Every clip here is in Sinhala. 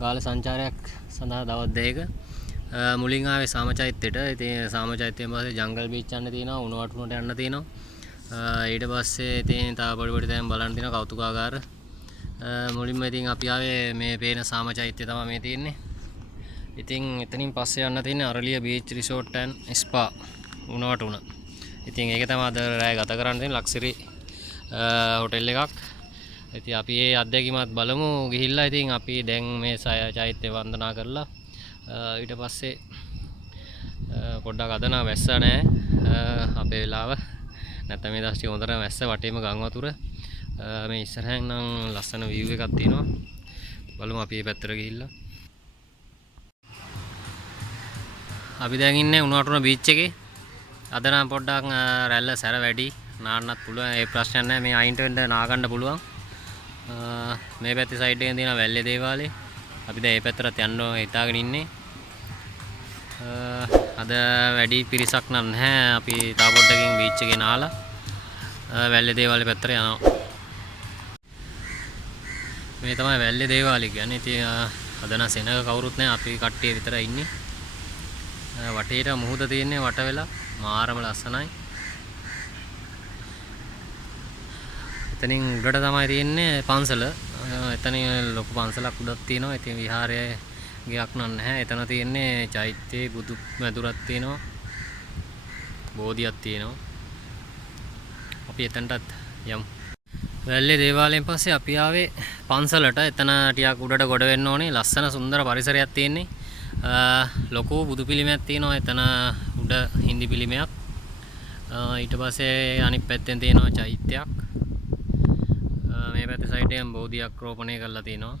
ගාල්ල සංචාරයක් සඳහා දවස් දෙකක මුලින් ආවේ සාමචෛත්‍යයට. ඉතින් සාමචෛත්‍යයෙන් පස්සේ ජංගල් බීච් යන්න තියෙනවා, උණුවටුනට යන්න තියෙනවා. ඊට පස්සේ ඉතින් තව පොඩි පොඩි තැන් බලන්න තියෙනවා, කෞතුකාගාර. මුලින්ම ඉතින් අපි ආවේ මේ පේන සාමචෛත්‍ය තමයි මේ තියෙන්නේ. ඉතින් එතනින් පස්සේ යන්න තියෙන්නේ අරලිය බීච් රිසෝට් ඇන්ඩ් ස්පා උණුවටුන. ඉතින් ඒක තමයි අද රාය ගත කරන්න තියෙන ලක්සිරි හොටෙල් එකක්. ඉතින් අපි මේ අත්දැකීමත් බලමු ගිහිල්ලා. ඉතින් අපි දැන් මේ චෛත්‍ය වන්දනා කරලා ඊට පස්සේ පොඩ්ඩක් අද නම් වැස්ස නැහැ අපේ වෙලාව. නැත්නම් මේ දවස් ටික හොඳට වැස්ස වටේම ගම් වතුර. මේ ඉස්සරහින් නම් ලස්සන view එකක් තියෙනවා. බලමු අපි මේ පැත්තට ගිහිල්ලා. අපි දැන් ඉන්නේ උණුවටුන බීච් එකේ. අද නම් පොඩ්ඩක් රැල්ල සැර වැඩි. නාන්නත් පුළුවන්. ඒ ප්‍රශ්නයක් නැහැ. මේ අයින්ට වෙන්න නාගන්න පුළුවන්. මේ පැත්තේ සයිඩ් එකෙන් තියෙන වැල්ලේ දේවාලේ. අපි දැන් මේ පැත්තට යන්න හිතාගෙන ඉන්නේ. අද වැඩි පිරිසක් නම් නැහැ. අපි තා පොඩ්ඩකින් බීච් එකේ නාලා වැල්ලේ දේවාලේ පැත්තට යනවා. මේ තමයි වැල්ලේ දේවාලේ කියන්නේ. ඉතින් අද නම් සෙනග කවුරුත් නැහැ. අපි කට්ටිය විතරයි ඉන්නේ. වටේට මුහුද තියෙන්නේ වට වෙලා මාරම ලස්සනයි. එතනින් උඩට තමයි තියෙන්නේ පන්සල. එතනින් ලොකු පන්සලක් උඩක් තියෙනවා. ඉතින් විහාරයේ ගයක් නැහැ. එතන තියෙන්නේ චෛත්‍යයේ බුදු මැදුරක් තියෙනවා. බෝධියක් තියෙනවා. අපි එතනටත් යමු. වැල්ලේ දේවාලයෙන් පස්සේ අපි ආවේ පන්සලට. එතන ටිකක් උඩට ගොඩ වෙන්න ඕනේ. ලස්සන සුන්දර පරිසරයක් තියෙන්නේ. ලොකු බුදු පිළිමයක් තියෙනවා එතන උඩ හින්දි පිළිමයක්. ඊට පස්සේ අනිත් පැත්තෙන් තියෙනවා චෛත්‍යයක්. මේ පැත්තේ සයිඩ් එකෙන් බෝධියක් රෝපණය කරලා තියෙනවා.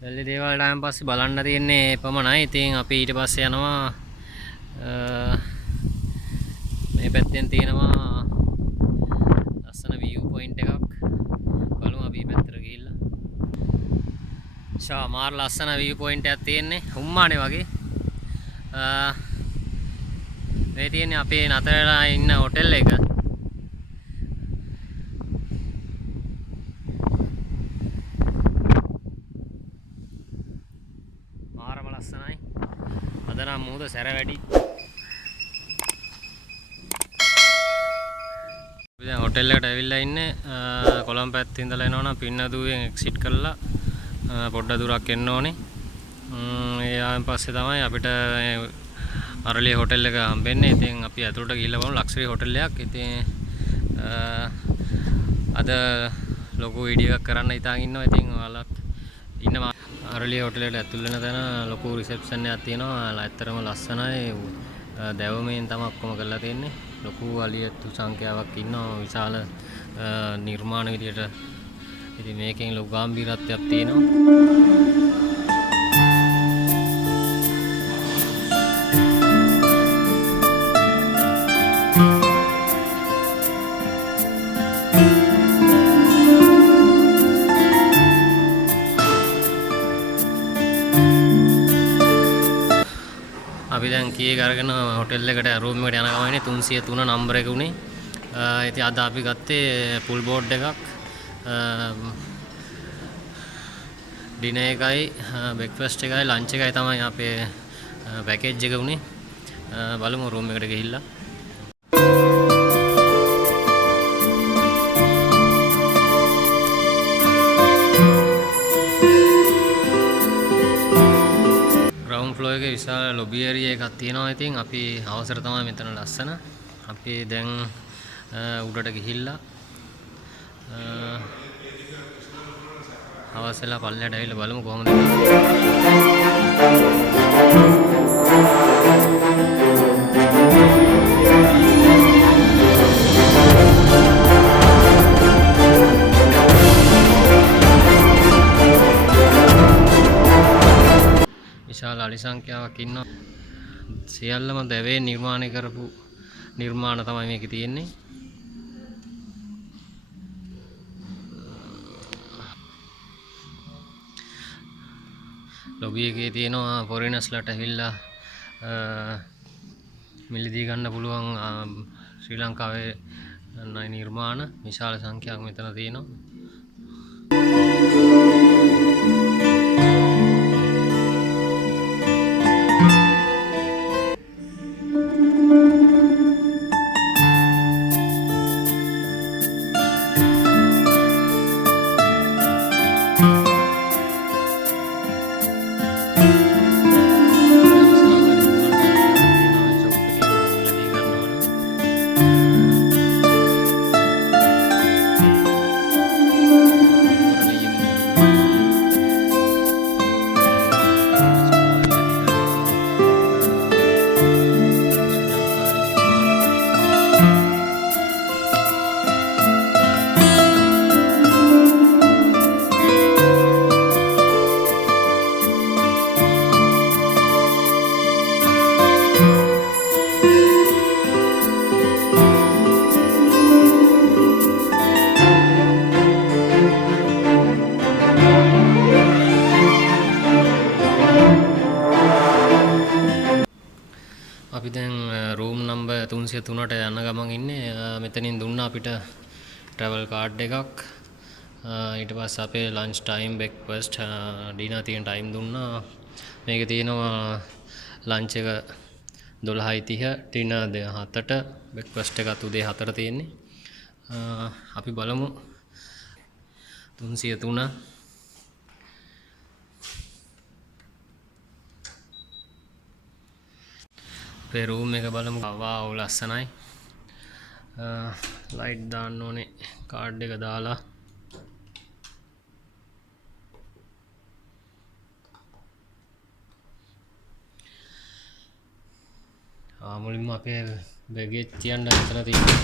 වැල්ලේ දේවාලට ආවන් පස්සේ බලන්න තියෙන්නේ පමණයි. ඉතින් අපි ඊට පස්සේ යනවා මේ පැත්තෙන් තියෙනවා ලස්සන view point එකක්. බලමු අපි මේ පැත්තට ගිහිල්ලා. මාර ලස්සන view point එකක් තියෙන්නේ හුම්මානේ වගේ. මේ තියෙන්නේ අපේ නතරලා ඉන්න හොටෙල් එක. මාරම ලස්සනයි. අද නම් මුහුද සැර වැඩි. අපි දැන් හොටෙල් එකට ඇවිල්ලා ඉන්නේ. කොළඹ පැත්තේ ඉඳලා එනවනම් පින්නදුවෙන් එක්සිට් කරලා පොඩ්ඩ දුරක් එන්න ඕනේ. ඒ ආවන් පස්සේ තමයි අපිට අරලිය හොටෙල් එක හම්බෙන්නේ. ඉතින් අපි ඇතුළට ගිහිල්ලා බලමු ලක්ෂරි හොටෙල් එකක්. ඉතින් අද ලොකු වීඩියෝ එකක් කරන්න හිතාගෙන ඉන්නවා. ඉතින් ඔයාලත් ඉන්න අරලිය හොටෙල් එකට ඇතුල් වෙන තැන ලොකු රිසෙප්ෂන් එකක් තියෙනවා. ඇත්තටම ලස්සනයි. දැවමෙන් තමයි ඔක්කොම කරලා තියෙන්නේ. ලොකු අලියතු සංඛ්‍යාවක් ඉන්නවා. විශාල නිර්මාණ විදියට. ඉතින් මේකෙන් ලොකු ගැඹීරත්වයක් තියෙනවා. අපි දැන් කී කරගෙන හොටෙල් එකට රූම් එකට යන ගමනේ 303 නම්බර එක උනේ. ඉතින් අද අපි ගත්තේ පුල් බෝඩ් එකක්. ඩිනර් එකයි බ්‍රෙක්ෆාස්ට් එකයි ලන්ච් එකයි තමයි අපේ පැකේජ් එක උනේ. බලමු රූම් එකට ගිහිල්ලා. ග්‍රවුන්ඩ් ෆ්ලෝර් එකේ විශාල ලොබි ඒරියා එකක් තියෙනවා. ඉතින් අපි අවසර තමයි මෙතන ලස්සන. අපි දැන් උඩට ගිහිල්ලා අවසලා පල්ලෙහාට ඇවිල්ලා බලමු කොහොමද විශාල අලි සංඛ්‍යාවක් ඉන්නවා. සියල්ලම දැවේ නිර්මාණය කරපු නිර්මාණ තමයි මේකේ තියෙන්නේ. ලොබි එකේ තියෙනවා ෆොරිනර්ස්ලාට ඇවිල්ලා මිලදී ගන්න පුළුවන් ශ්‍රී ලංකාවේ නිර්මාණ විශාල සංඛ්‍යාවක් මෙතන තියෙනවා. අපි දැන් රූම් නම්බර් 303ට යන ගමන් ඉන්නේ. මෙතනින් දුන්නා අපිට ට්‍රැවල් කාඩ් එකක්. ඊට පස්සේ අපේ ලන්ච් ටයිම් බ්‍රෙක්ෆාස්ට් ඩිනර් තියෙන ටයිම් දුන්නා. මේකේ තියෙනවා ලන්ච් එක 12:30, ඩිනර් 7ට, බ්‍රෙක්ෆාස්ට් එකත් උදේ 4ට තියෙන්නේ. අපි බලමු 303 අපේ රූම් එක බලමු. වාව් ලස්සනයි. ලයිට් දාන්න ඕනේ කාඩ් එක දාලා. මුලින්ම අපේ බෑගේජ් තියන්න එතන තියෙනවා.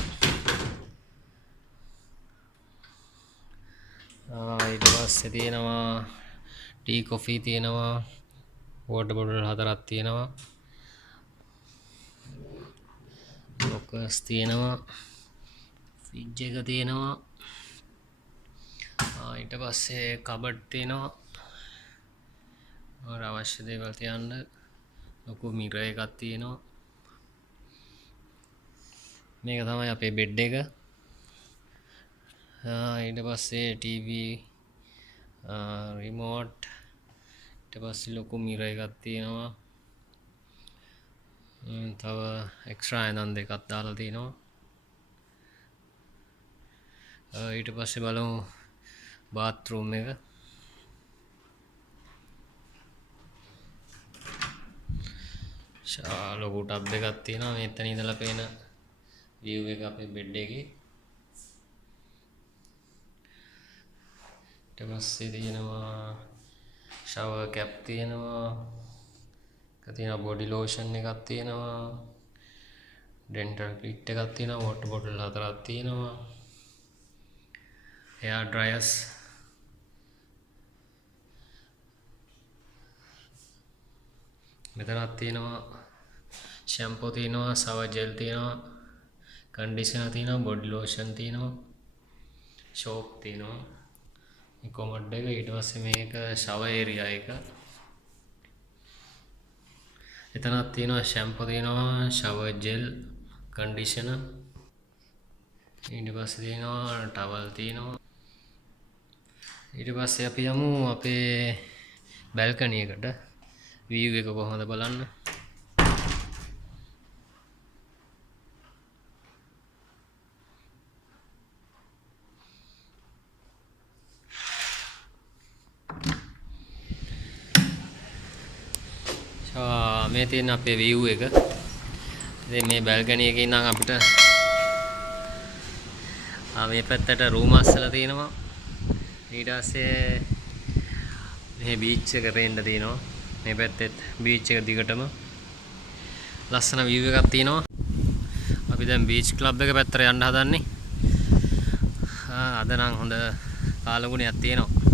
ඊට පස්සේ තියෙනවා ටී කොෆි තියෙනවා, වෝටර් බෝටල් 4ක් තියෙනවා, ලොකර්ස් තියෙනවා, ෆ්‍රිජ් එක තියෙනවා. ඊට පස්සේ කබඩ් තියෙනවා ඔය අවශ්‍ය දේවල් තියන්න. ලොකු මිරර් එකක් තියෙනවා. මේක තමයි අපේ බෙඩ් එක. ඊට පස්සේ ටීවී රිමෝට්, ඊට පස්සේ ලොකු මිරර් එකක් තියෙනවා. තව එක්ස්ට්‍රා ඇඳන් දෙකක් දාලා තියෙනවා. ඊට පස්සේ බලමු බාත්රූම් එක. ලොකු ටබ් එකක් තියෙනවා. මෙතන ඉඳලා පේන view එක අපේ බෙඩ් එකේ. ඊට පස්සේ තියෙනවා shower cap තියෙනවා. තියෙනවා බොඩි ලෝෂන් එකක් තියෙනවා, ඩෙන්ටල් කිට් එකක් තියෙනවා, වෝටර් බෝටල් 4ක් තියෙනවා, हेयर ड्रायर्स, මෙතනක් තියෙනවා ෂැම්පූ තියෙනවා, සවර් ජෙල් තියෙනවා, කන්ඩිෂනර් තියෙනවා, බොඩි ලෝෂන් තියෙනවා, සෝප් තියෙනවා. මේ කොමඩ් එක. ඊට පස්සේ මේක shower area එක. එතනක් තියෙනවා ෂැම්පූ තියෙනවා, shower gel, conditioner. ඊට පස්සේ තියෙනවා towel තියෙනවා. ඊට පස්සේ අපි යමු අපේ balcony එකට. view එක කොහොමද බලන්න. මේ තියෙන අපේ view එක. ඉතින් මේ balcony එකේ ඉඳන් අපිට මේ පැත්තට room අස්සලා තියෙනවා. ඊට පස්සේ මේ beach එක පේන්න තියෙනවා. මේ පැත්තෙත් beach එක දිගටම ලස්සන view එකක් තියෙනවා. අපි දැන් beach club එක පැත්තට යන්න හදන්නේ. අද නම් හොඳ කාලගුණයක් තියෙනවා.